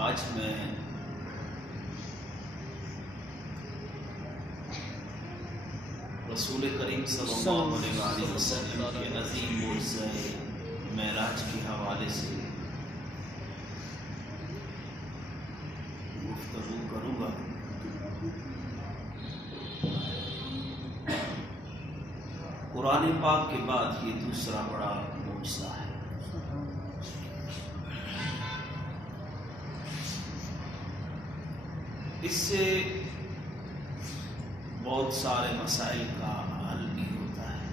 آج میں رسول کریم صلی اللہ علیہ وسلم کے عظیم معجزہ معراج کے حوالے سے گفتگو کروں گا۔ قرآن پاک کے بعد یہ دوسرا بڑا معجزہ ہے۔ اس سے بہت سارے مسائل کا حل بھی ہوتا ہے۔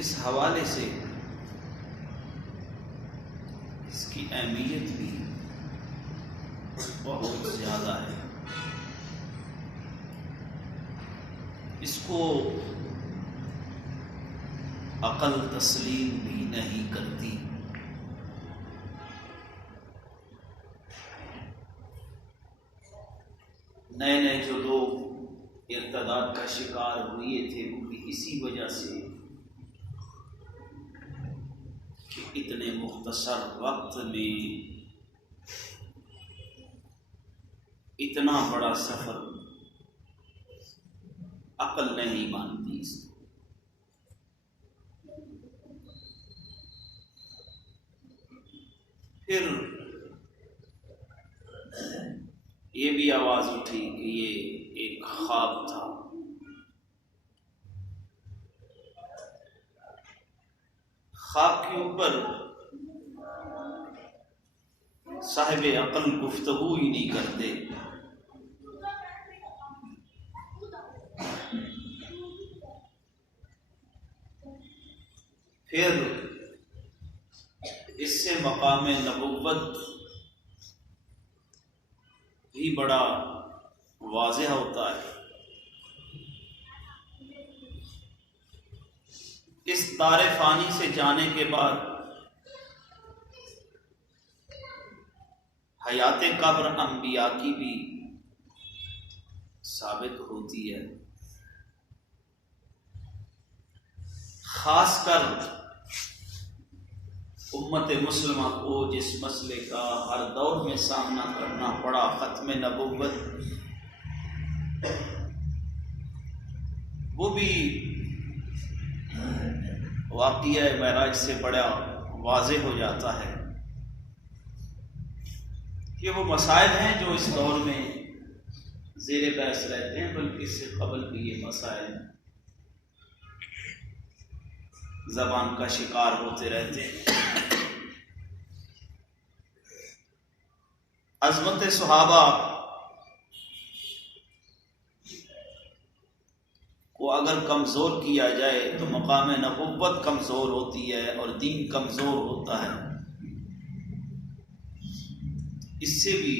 اس حوالے سے اس کی اہمیت بھی بہت زیادہ ہے۔ اس کو عقل تسلیم بھی نہیں کرتی۔ نئے نئے جو لوگ ارتداد کا شکار ہوئے تھے وہ بھی اسی وجہ سے کہ اتنے مختصر وقت میں اتنا بڑا سفر عقل نہیں مانتی اس کو۔ پھر یہ بھی آواز اٹھی کہ یہ ایک خواب تھا۔ خواب کے اوپر صاحب عقل گفتگو ہی نہیں کرتے۔ پھر اس سے مقام نبوت بھی بڑا واضح ہوتا ہے۔ اس دار فانی سے جانے کے بعد حیات قبر انبیاء کی بھی ثابت ہوتی ہے۔ خاص کر امت مسلمہ کو جس مسئلے کا ہر دور میں سامنا کرنا پڑا، ختم نبوت، وہ بھی واقعہ معراج سے بڑا واضح ہو جاتا ہے کہ وہ مسائل ہیں جو اس دور میں زیر بحث رہتے ہیں، بلکہ اس سے قبل بھی یہ مسائل زبان کا شکار ہوتے رہتے ہیں۔ عظمت صحابہ کو اگر کمزور کیا جائے تو مقام نبوت کمزور ہوتی ہے اور دین کمزور ہوتا ہے۔ اس سے بھی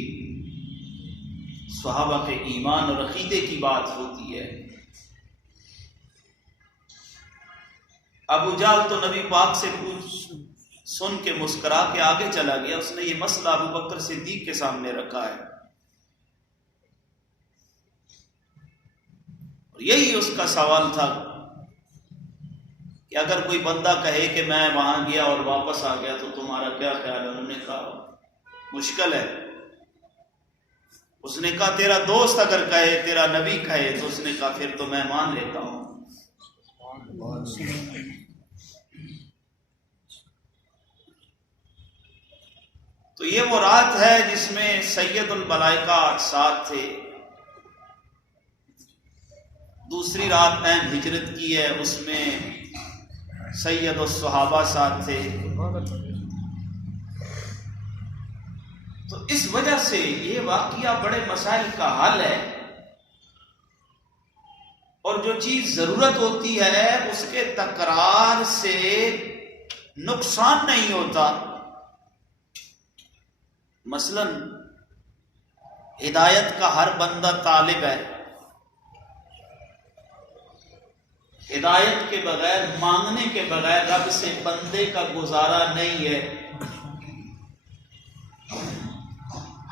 صحابہ کے ایمان اور عقیدے کی بات ہوتی ہے۔ ابو جہل تو نبی پاک سے سن کے مسکرا کے آگے چلا گیا، اس نے یہ مسئلہ ابو بکر صدیق کے سامنے رکھا ہے، اور یہی اس کا سوال تھا کہ اگر کوئی بندہ کہے کہ میں وہاں گیا اور واپس آ گیا تو تمہارا کیا خیال ہے؟ انہوں نے کہا مشکل ہے۔ اس نے کہا تیرا دوست اگر کہے، تیرا نبی کہے، تو اس نے کہا پھر تو میں مان لیتا ہوں۔ تو یہ وہ رات ہے جس میں سید الملائکہ ساتھ تھے۔ دوسری رات اہم ہجرت کی ہے، اس میں سید الصحابہ ساتھ تھے۔ تو اس وجہ سے یہ واقعہ بڑے مسائل کا حل ہے، اور جو چیز ضرورت ہوتی ہے اس کے تکرار سے نقصان نہیں ہوتا۔ مثلا ہدایت کا ہر بندہ طالب ہے، ہدایت کے بغیر، مانگنے کے بغیر رب سے بندے کا گزارا نہیں ہے۔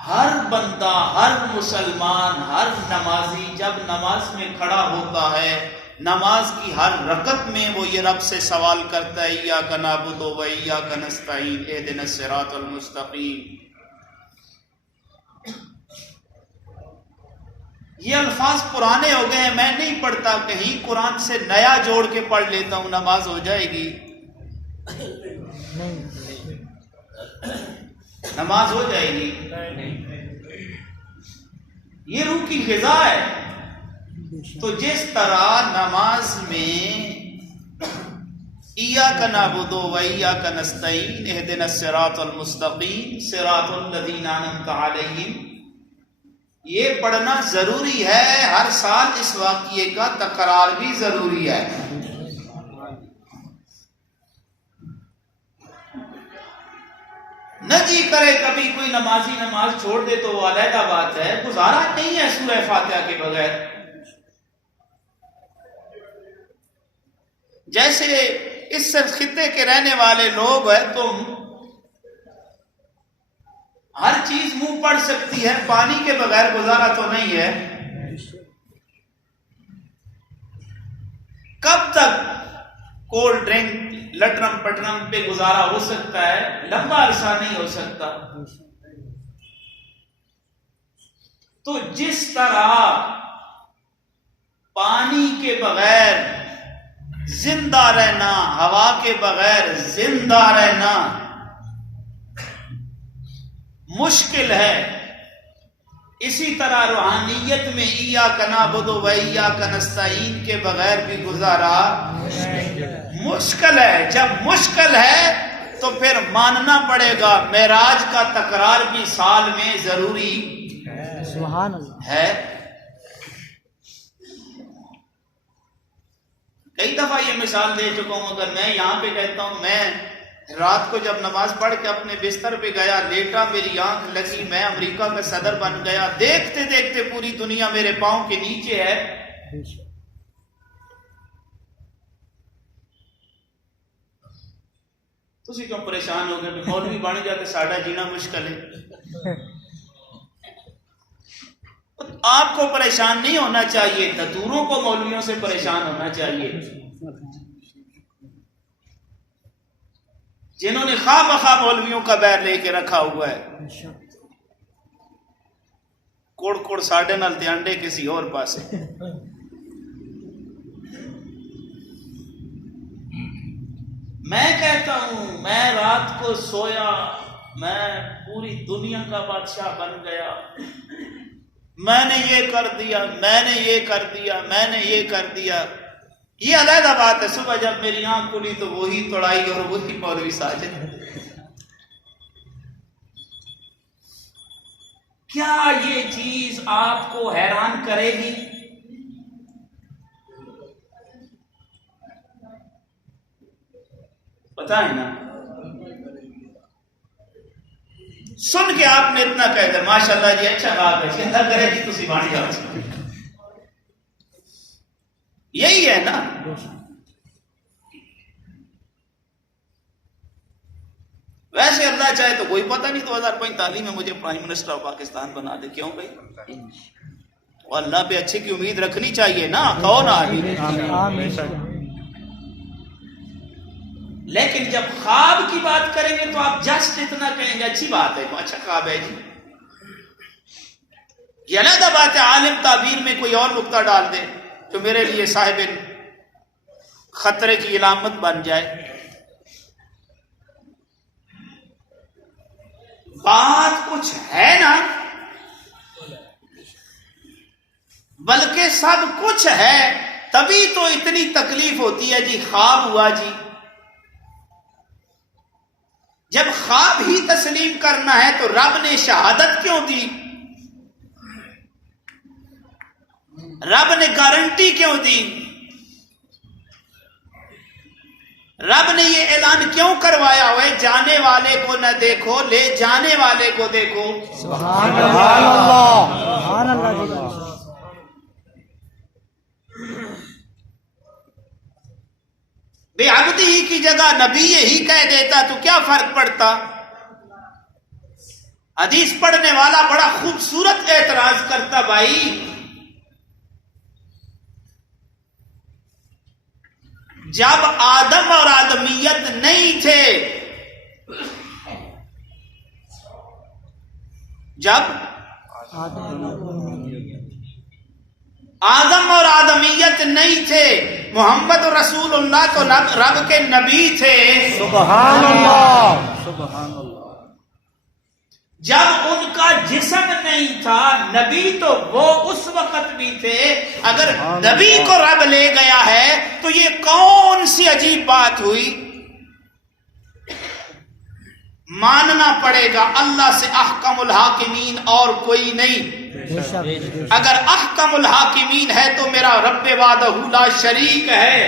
ہر بندہ، ہر مسلمان، ہر نمازی جب نماز میں کھڑا ہوتا ہے، نماز کی ہر رکعت میں وہ یہ رب سے سوال کرتا ہے ایاک نعبد و ایاک نستعین اہدنا الصراط المستقیم۔ یہ الفاظ پرانے ہو گئے ہیں، میں نہیں پڑھتا، کہیں قرآن سے نیا جوڑ کے پڑھ لیتا ہوں، نماز ہو جائے گی؟ نماز ہو جائے گی؟ یہ روح کی غذا ہے۔ تو جس طرح نماز میں ایاک نعبد و ایاک نستعین اہدنا الصراط المستقیم صراط الذین انعمت علیہم، یہ پڑھنا ضروری ہے، ہر سال اس واقعے کا تکرار بھی ضروری ہے۔ نہ جی کرے کبھی کوئی نمازی نماز چھوڑ دے تو وہ علیحدہ بات ہے، گزارا نہیں ہے سورہ فاتحہ کے بغیر۔ جیسے اس خطے کے رہنے والے لوگ ہیں، تم ہر چیز منہ پڑ سکتی ہے، پانی کے بغیر گزارا تو نہیں ہے۔ کب تک کولڈ ڈرنک لٹرم پٹرم پہ گزارا ہو سکتا ہے؟ لمبا عرصہ نہیں ہو سکتا۔ تو جس طرح پانی کے بغیر زندہ رہنا، ہوا کے بغیر زندہ رہنا مشکل ہے، اسی طرح روحانیت میں ایاک نعبد و ایاک نستعین کے بغیر بھی گزارا مشکل ہے۔ جب مشکل ہے تو پھر ماننا پڑے گا معراج کا تکرار بھی سال میں ضروری سبحان اللہ ہے۔ کئی دفعہ یہ مثال دے چکا ہوں، اگر میں یہاں پہ کہتا ہوں میں رات کو جب نماز پڑھ کے اپنے بستر پہ گیا، لیٹا، میری آنکھ لگی، میں امریکہ کا صدر بن گیا، دیکھتے دیکھتے پوری دنیا میرے پاؤں کے نیچے ہے، تسی کیوں پریشان ہو گئے؟ مولوی بن جاتے ساڈا جینا مشکل ہے۔ آپ کو پریشان نہیں ہونا چاہیے، دتوروں کو مولویوں سے پریشان ہونا چاہیے، جنہوں نے خواہ بخواہ مولویوں کا بیر لے کے رکھا ہوا ہے۔ کوڑ کوڑ ساڈے نال تے انڈے کسی اور پاسے۔ میں کہتا ہوں میں رات کو سویا، میں پوری دنیا کا بادشاہ بن گیا، میں نے یہ کر دیا، میں نے یہ کر دیا، میں نے یہ کر دیا، یہ علیحدہ بات ہے۔ صبح جب میری آنکھ کھلی تو وہی توڑائی اور وہی مولوی ساجد۔ کیا یہ چیز آپ کو حیران کرے گی؟ پتہ ہے نا، سن کے آپ نے اتنا کہہ دیا ماشاءاللہ جی اچھا بات ہے، چنتا کرے جی تسی بن جاؤ، یہی ہے نا۔ ویسے اللہ چاہے تو کوئی پتہ نہیں 2045 میں مجھے پرائم منسٹر آف پاکستان بنا دے، کیوں بھائی؟ اور اللہ پہ اچھے کی امید رکھنی چاہیے نا، کون آمین۔ لیکن جب خواب کی بات کریں گے تو آپ جسٹ اتنا کہیں گے اچھی بات ہے، اچھا خواب ہے جی، یہ علیحدہ بات ہے عالم تعبیر میں کوئی اور نقطہ ڈال دے جو میرے لیے صاحب خطرے کی علامت بن جائے۔ بات کچھ ہے نا، بلکہ سب کچھ ہے، تبھی تو اتنی تکلیف ہوتی ہے جی خواب ہوا جی۔ جب خواب ہی تسلیم کرنا ہے تو رب نے شہادت کیوں دی؟ رب نے گارنٹی کیوں دی؟ رب نے یہ اعلان کیوں کروایا ہوئے جانے والے کو نہ دیکھو لے جانے والے کو دیکھو؟ سبحان اللہ سبحان اللہ۔ بے عبدی ہی کی جگہ نبی ہی کہہ دیتا تو کیا فرق پڑتا؟ حدیث پڑھنے والا بڑا خوبصورت اعتراض کرتا، بھائی جب آدم اور آدمیت نہیں تھے، جب آدم اور آدمیت نہیں تھے، محمد رسول اللہ تو رب کے نبی تھے، سبحان اللہ سبحان اللہ، جب ان کا جسم نہیں تھا، نبی تو وہ اس وقت بھی تھے، اگر نبی کو رب لے گیا ہے تو یہ کون سی عجیب بات ہوئی؟ ماننا پڑے گا اللہ سے احکم الحاکمین اور کوئی نہیں۔ اگر احکم الحاکمین ہے تو میرا رب وحدہ لا شریک ہے،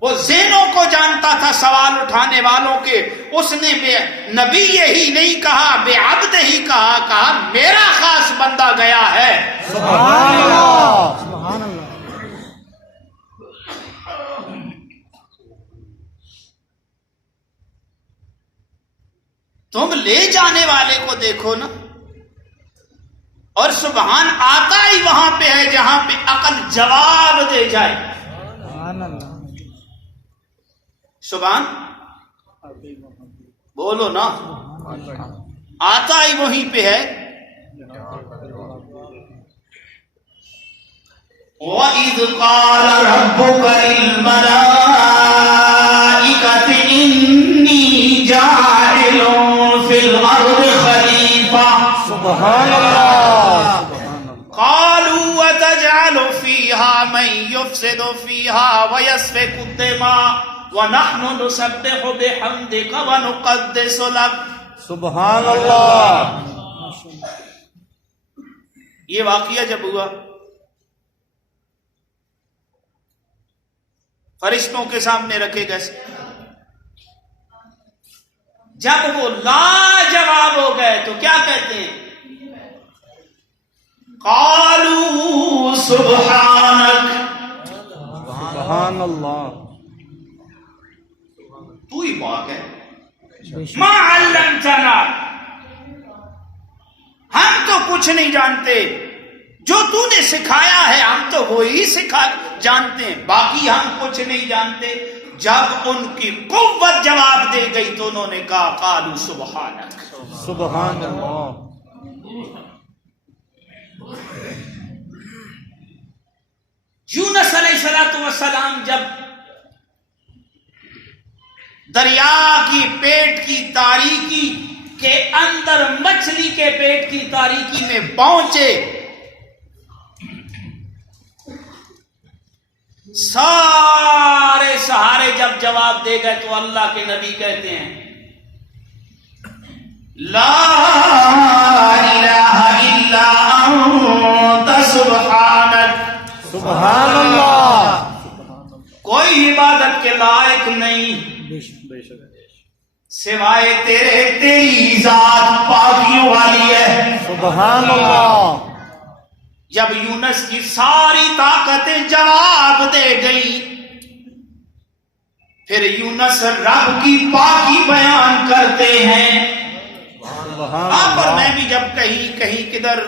وہ ذہنوں کو جانتا تھا، سوال اٹھانے والوں کے، اس نے نبی یہی نہیں کہا، بے عبد ہی کہا میرا خاص بندہ گیا ہے۔ سبحان اللہ سبحان اللہ، تم لے جانے والے کو دیکھو نا، اور سبحان آتا ہی وہاں پہ ہے جہاں پہ عقل جواب دے جائے۔ سبحان اللہ، سبحان بولو نا، آتا ہی وہیں پہ ہے۔ وَإِذْ قَالَ رَبُّكَ لِلْمَلَائِكَةِ إِنِّي جَاعِلٌ فِي الْأَرْضِ خَلِيفَةً سبحان اللہ، قَالُوا وَتَجْعَلُ فِيهَا مَن يُفْسِدُ فِيهَا وَيَسْفِكُ الدِّمَاءَ وَنَحْنُ نُسَبِّحُ بِحَمْدِكَ وَنُقَدِّسُ لَكَ۔ سبحان اللہ، یہ واقعہ جب ہوا، فرشتوں کے سامنے رکھے گئے، جب وہ لاجواب ہو گئے تو کیا کہتے ہیں؟ قالوا سبحانک، سبحان اللہ، تو ہی پاک ہے، بے شک، ما علمتنا، ہم تو کچھ نہیں جانتے، جو تو نے سکھایا ہے ہم تو وہی جانتے ہیں، باقی ہم کچھ نہیں جانتے۔ جب ان کی قوت جواب دے گئی تو انہوں نے کہا قالوا سبحانک، سبحان اللہ، یونس علیہ السلام جب دریا کی پیٹ کی تاریکی کے اندر مچھلی کے پیٹ کی تاریکی میں پہنچے، سارے سہارے جب جواب دے گئے تو اللہ کے نبی کہتے ہیں لا الہ الا انت سبحانک، سبحان اللہ، کوئی عبادت کے لائق نہیں بے شک، بے شک، سوائے تیرے، تیری ذات پاکیوں والی ہے۔ سبحان اللہ، جب یونس کی ساری طاقتیں جواب دے گئی، پھر یونس رب کی پاکی بیان کرتے ہیں۔ سبحان آپ اور میں اللہ، بھی جب کہیں کدھر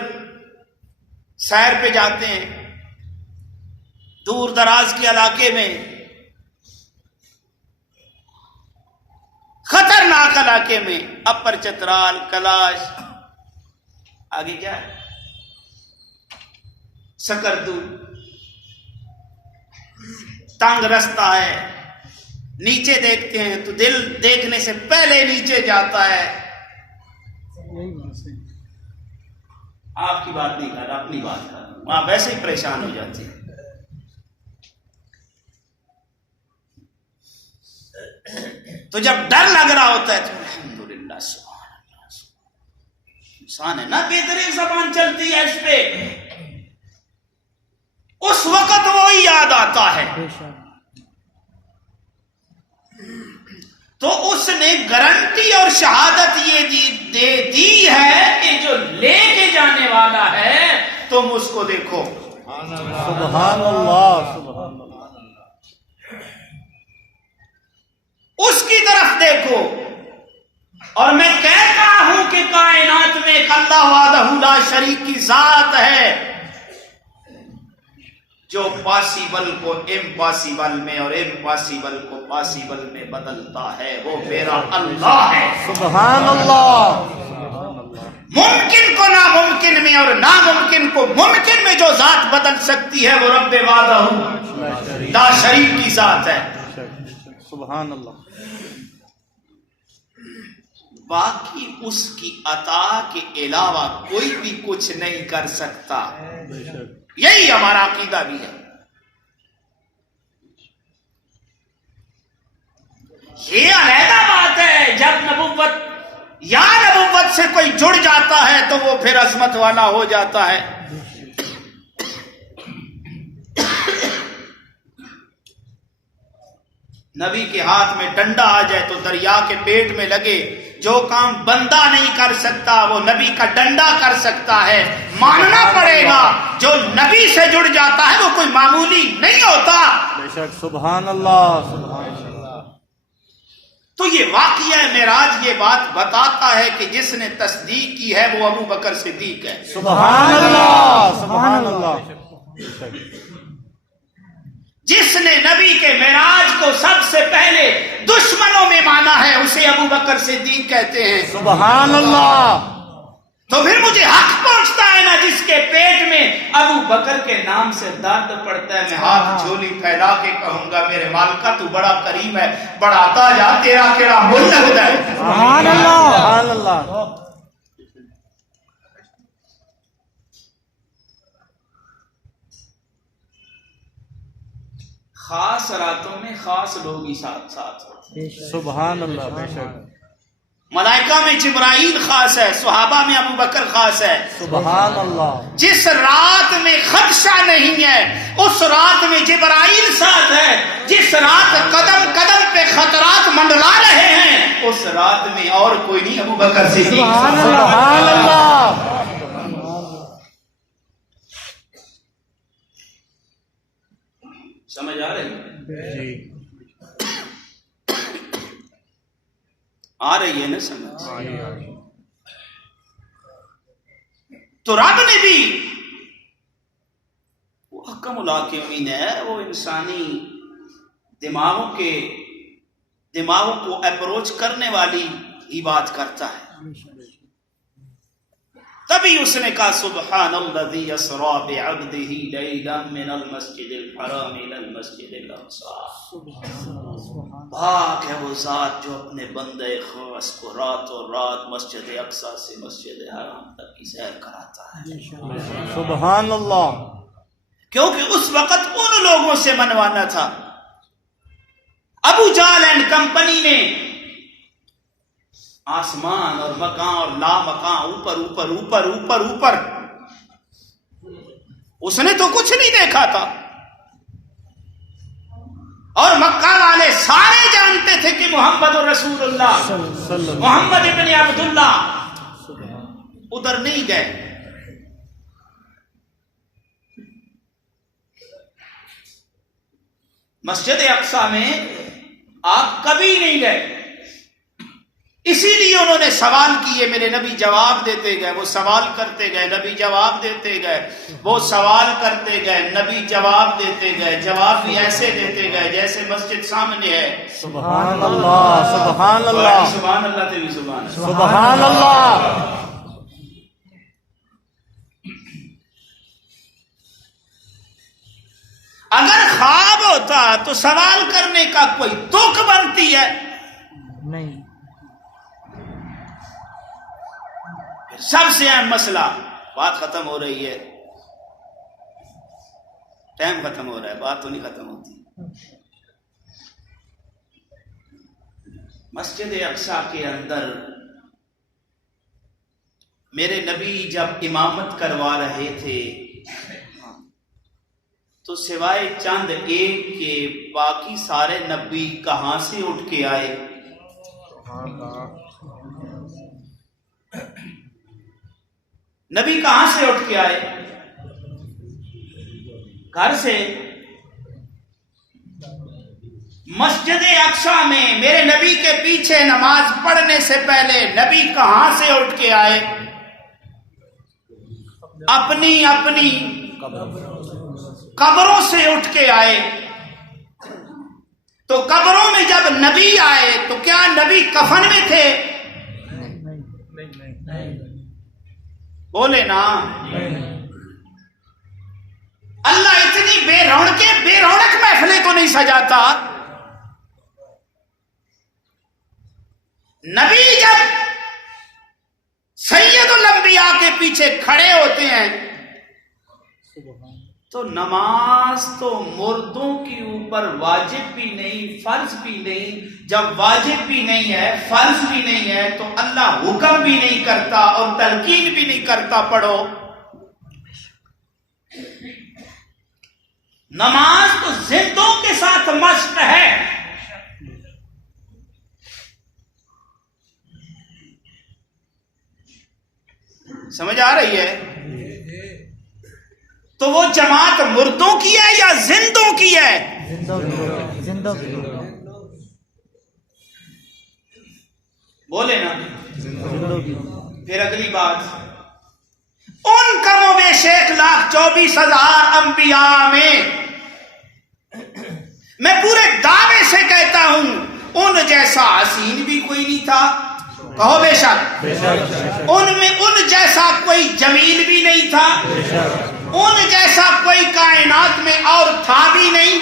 سیر پہ جاتے ہیں، دور دراز کے علاقے میں، خطرناک علاقے میں، اپر چترال، کلاش، آگے کیا ہے، سکردو، تنگ رستہ ہے، نیچے دیکھتے ہیں تو دل دیکھنے سے پہلے نیچے جاتا ہے۔ آپ کی بات نہیں کر رہا، اپنی بات کر رہا ہوں، آپ ویسے ہی پریشان ہو جاتے ہیں۔ تو جب ڈر لگ رہا ہوتا ہے تو الحمدللہ سبحان اللہ، انسان ہے نا، بہترین زبان چلتی ہے اس پہ، اس وقت وہی یاد آتا ہے۔ بے شک، تو اس نے گارنٹی اور شہادت یہ دے دی ہے کہ جو لے کے جانے والا ہے تم اس کو دیکھو۔ سبحان اللہ، سبحان اللہ، اس کی طرف دیکھو۔ اور میں کہتا ہوں کہ کائنات ایک اللہ وحدہ لا شریک کی ذات ہے جو پاسیبل کو امپاسیبل میں اور امپاسیبل کو پاسیبل میں بدلتا ہے، وہ میرا اللہ ہے۔ سبحان اللہ، ممکن کو ناممکن میں اور ناممکن کو ممکن میں جو ذات بدل سکتی ہے وہ رب وحدہ لا شریک کی ذات ہے۔ سبحان اللہ۔ باقی اس کی عطا کے علاوہ کوئی بھی کچھ نہیں کر سکتا، یہی ہمارا عقیدہ بھی ہے۔ یہ علیحدہ بات ہے جب نبوت سے کوئی جڑ جاتا ہے تو وہ پھر عظمت والا ہو جاتا ہے۔ نبی کے ہاتھ میں ڈنڈا آ جائے تو دریا کے پیٹ میں لگے، جو کام بندہ نہیں کر سکتا وہ نبی کا ڈنڈا کر سکتا ہے۔ ماننا پڑے گا جو نبی سے جڑ جاتا ہے وہ کوئی معمولی نہیں ہوتا۔ بے شک، سبحان اللہ، سبحان اللہ۔ تو یہ واقعہ معراج یہ بات بتاتا ہے کہ جس نے تصدیق کی ہے وہ ابو بکر صدیق ہے۔ سبحان اللہ، سبحان اللہ۔ جس نے نبی کے معراج کو سب سے پہلے دشمنوں میں مانا ہے اسے ابو بکر صدیق کہتے ہیں۔ سبحان اللہ۔ تو پھر مجھے حق پہنچتا ہے نا جس کے پیٹ میں ابو بکر کے نام سے درد پڑتا ہے، میں ہاتھ جھولی پھیلا کے کہوں گا میرے مالکا تو بڑا کریم ہے، بڑھاتا جا، تیرا کیڑا مل لگتا ہے۔ سبحان اللہ، سبحان اللہ۔ خاص راتوں میں خاص لوگ ہی ساتھ ساتھ ہوتے ہیں۔ سبحان اللہ، بے شک۔ ملائکہ میں جبرائیل خاص ہے، صحابہ میں ابو بکر خاص ہے۔ سبحان اللہ۔ جس رات میں خدشہ نہیں ہے اس رات میں جبرائیل ساتھ ہے، جس رات قدم قدم پہ خطرات منڈلا رہے ہیں اس رات میں اور کوئی نہیں، ابو بکر صدیق۔ سبحان اللہ۔ سمجھ آ رہی ہے؟ جی، آ رہی ہے نا سمجھ؟ تو رب نے بھی وہ حکم الحاکمین ہے، وہ انسانی دماغوں کو اپروچ کرنے والی ہی بات کرتا ہے۔ تبھی اس نے کہا سبحان الذی اسری بعبدہ لیلا من المسجد الحرام الی المسجد الاقصی۔ پاک ہے وہ ذات جو اپنے بندے خاص کو راتوں رات مسجد اقصی سے مسجد حرام تک کی سیر کراتا ہے۔ سبحان اللہ۔ کیونکہ اس وقت ان لوگوں سے منوانا تھا۔ ابو جہل اینڈ کمپنی نے آسمان اور مکان اور لا مکان، اوپر اوپر اوپر اوپر اوپر، اس نے تو کچھ نہیں دیکھا تھا، اور مکہ والے سارے جانتے تھے کہ محمد رسول اللہ، محمد ابن عبداللہ ادھر نہیں گئے۔ مسجد اقصی میں آپ کبھی نہیں گئے، اسی لیے انہوں نے سوال کیے، میرے نبی جواب دیتے گئے، وہ سوال کرتے گئے، نبی جواب دیتے گئے، وہ سوال کرتے گئے، نبی جواب دیتے گئے، جواب بھی ایسے دیتے گئے جیسے مسجد سامنے ہے۔ سبحان اللہ، سبحان اللہ، سبحان اللہ تے بھی سبحان اللہ۔ سبحان اللہ۔ اگر خواب ہوتا تو سوال کرنے کا کوئی تک بنتی ہے نہیں۔ سب سے اہم مسئلہ، بات ختم ہو رہی ہے، ٹائم ختم ہو رہا ہے، بات تو نہیں ختم ہوتی۔ مسجد اقصی کے اندر میرے نبی جب امامت کروا رہے تھے تو سوائے چند ایک کے باقی سارے نبی کہاں سے اٹھ کے آئے؟ نبی کہاں سے اٹھ کے آئے؟ گھر سے۔ مسجد اقصی میں میرے نبی کے پیچھے نماز پڑھنے سے پہلے نبی کہاں سے اٹھ کے آئے؟ اپنی اپنی قبروں سے اٹھ کے آئے. تو قبروں میں جب نبی آئے تو کیا نبی کفن میں تھے؟ بولے نا. اللہ اتنی بے رونق محفلیں تو نہیں سجاتا. نبی جب سید الانبیاء کے پیچھے کھڑے ہوتے ہیں تو نماز تو مردوں کے اوپر واجب بھی نہیں، فرض بھی نہیں. جب واجب بھی نہیں ہے، فرض بھی نہیں ہے، تو اللہ حکم بھی نہیں کرتا اور تلقین بھی نہیں کرتا پڑھو. نماز تو زندوں کے ساتھ مشق ہے. سمجھ آ رہی ہے؟ تو وہ جماعت مردوں کی ہے یا زندوں کی ہے؟ زندہ بولے نا. پھر اگلی بات، ان کم و بیش 1,24,000 انبیاء میں پورے دعوے سے کہتا ہوں ان جیسا حسین بھی کوئی نہیں تھا. کہو بے شک. ان جیسا کوئی جمیل بھی نہیں تھا. ان جیسا کوئی کائنات میں اور تھا بھی نہیں.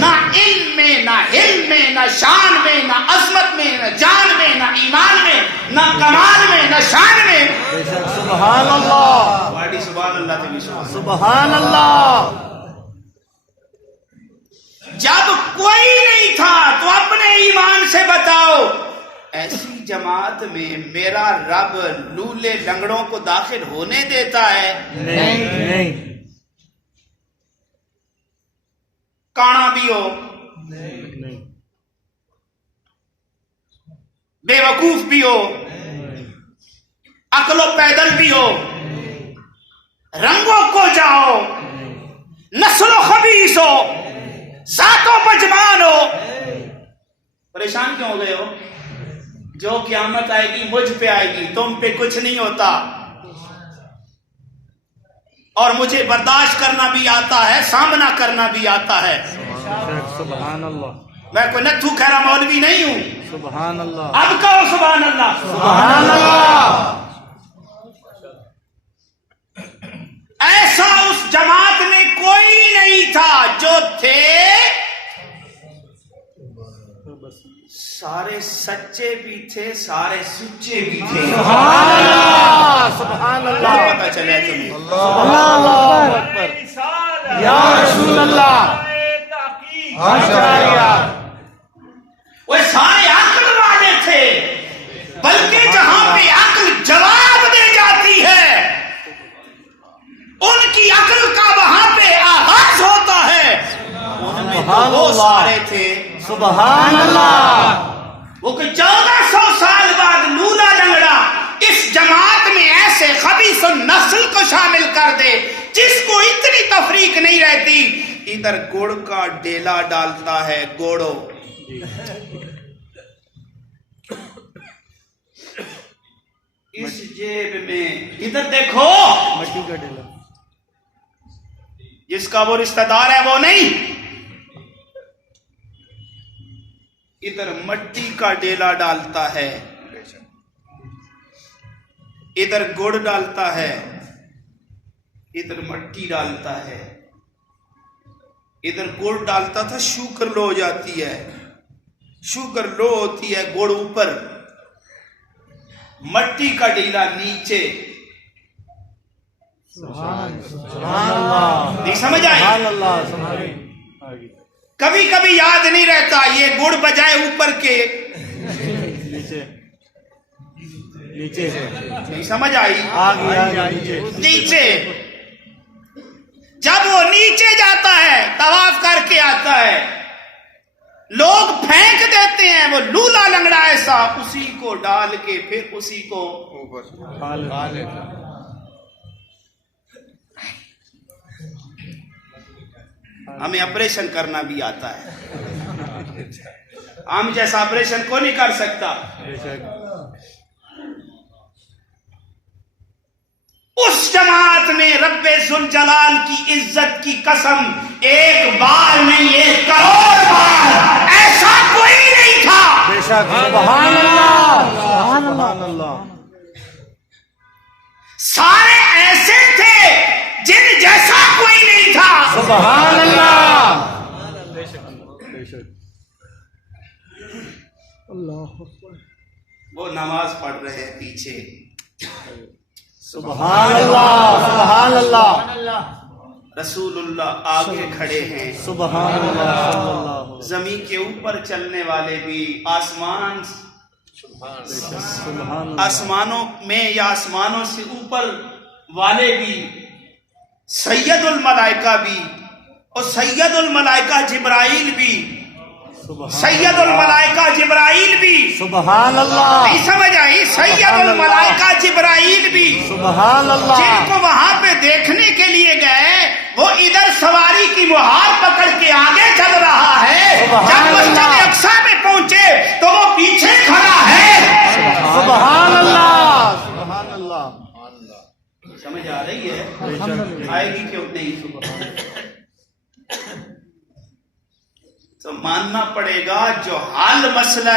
نہ علم میں، نہ حلم میں، نہ شان میں، نہ عظمت میں، نہ جان میں، نہ ایمان میں، نہ کمال میں، نہ شان میں. سبحان اللہ. سبحان اللہ. سبحان اللہ. جب کوئی نہیں تھا تو اپنے ایمان سے بتاؤ ایسی جماعت میں میرا رب لولے لنگڑوں کو داخل ہونے دیتا ہے؟ نہیں. کانا بھی ہو، بے وقوف بھی ہو، عقل و پیدل بھی ہو، رنگوں کو جاؤ، نسل و خبیث ہو، ذاتوں پجمان ہو. پریشان کیوں ہو گئے ہو؟ جو قیامت آئے گی مجھ پہ آئے گی، تم پہ کچھ نہیں ہوتا. اور مجھے برداشت کرنا بھی آتا ہے، سامنا کرنا بھی آتا ہے. سبحان اللہ. میں کوئی نتھو کھیرا مولوی نہیں ہوں. سبحان اللہ. اب کہو سبحان اللہ. سبحان اللہ. ایسا اس جماعت میں کوئی نہیں تھا. جو تھے سارے سچے بھی تھے، سارے سچے بھی تھے. سبحان اللہ. سبحان اللہ. پتہ چلے تمہیں. سبحان اللہ اکبر. یا رسول اللہ. وہ سارے عقل والے تھے، بلکہ جہاں پہ عقل جواب دے جاتی ہے ان کی عقل کا وہاں پہ آغاز ہوتا ہے. ان میں تو وہ سارے تھے. سبحان اللہ. وہ کہ 1400 سال بعد لولا لنگڑا اس جماعت میں ایسے خبیث نسل کو شامل کر دے جس کو اتنی تفریق نہیں رہتی. ادھر گڑ کا ڈیلا ڈالتا ہے گوڑو، اس جیب میں ادھر دیکھو مٹی کا ڈیلا. جس کا وہ رشتہ دار ہے وہ نہیں، ادھر مٹی کا ڈیلا ڈالتا ہے، ادھر گڑ ڈالتا ہے، ادھر مٹی ڈالتا ہے. ادھر گڑ ڈالتا تھا شوگر لو ہو جاتی ہے، شوگر لو ہوتی ہے، گڑ اوپر، مٹی کا ڈیلا نیچے. سبحان اللہ. نہیں سمجھ آئی؟ سبحان اللہ. کبھی کبھی یاد نہیں رہتا یہ گڑ بجائے اوپر کے نیچے نیچے نہیں سمجھ آئی؟ آگے نیچے. جب وہ نیچے جاتا ہے طواف کر کے آتا ہے، لوگ پھینک دیتے ہیں وہ لولا لنگڑا ایسا، اسی کو ڈال کے پھر اسی کو اوپر. ہمیں آپریشن کرنا بھی آتا ہے، ہم جیسا آپریشن کو نہیں کر سکتا. اس جماعت نے رب ذوالجلال کی عزت کی قسم ایک بار میں یہ کروڑ بار ایسا کوئی نہیں تھا. بے شک. سبحان اللہ. سبحان اللہ. سارے ایسے تھے جن جیسا کوئی نہیں تھا. سبحان اللہ. بے شک. اللہ. وہ نماز پڑھ رہے ہیں پیچھے. سبحان اللہ. سبحان اللہ. رسول اللہ آگے کھڑے ہیں. سبحان اللہ. صلی اللہ. زمین کے اوپر چلنے والے بھی آسمان سبحان اللہ. آسمانوں میں یا آسمانوں سے اوپر والے بھی, سید الملائکہ بھی اور سید الملائکہ جبرائیل بھی, سید الملائکہ جبرائیل بھی. سبحان اللہ. نہیں سمجھ آئی؟ سید الملائکہ جبرائیل بھی سبحان اللہ. جن کو وہاں پہ دیکھنے کے لیے گئے, وہ ادھر سواری کی مہار پکڑ کے آگے چل رہا ہے. جب مسجد اقصی میں پہنچے تو وہ پیچھے کھڑا ہے. سبحان اللہ. سبحان اللہ. سمجھ آ رہی ہے؟ آئے گی کیوں نہیں؟ تو ماننا پڑے گا جو حل مسئلہ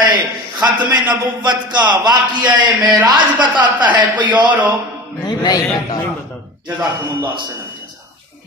ختم نبوت کا واقعہ معراج بتاتا ہے, کوئی اور ہو نہیں بتا. جزاکم اللہ خیرا.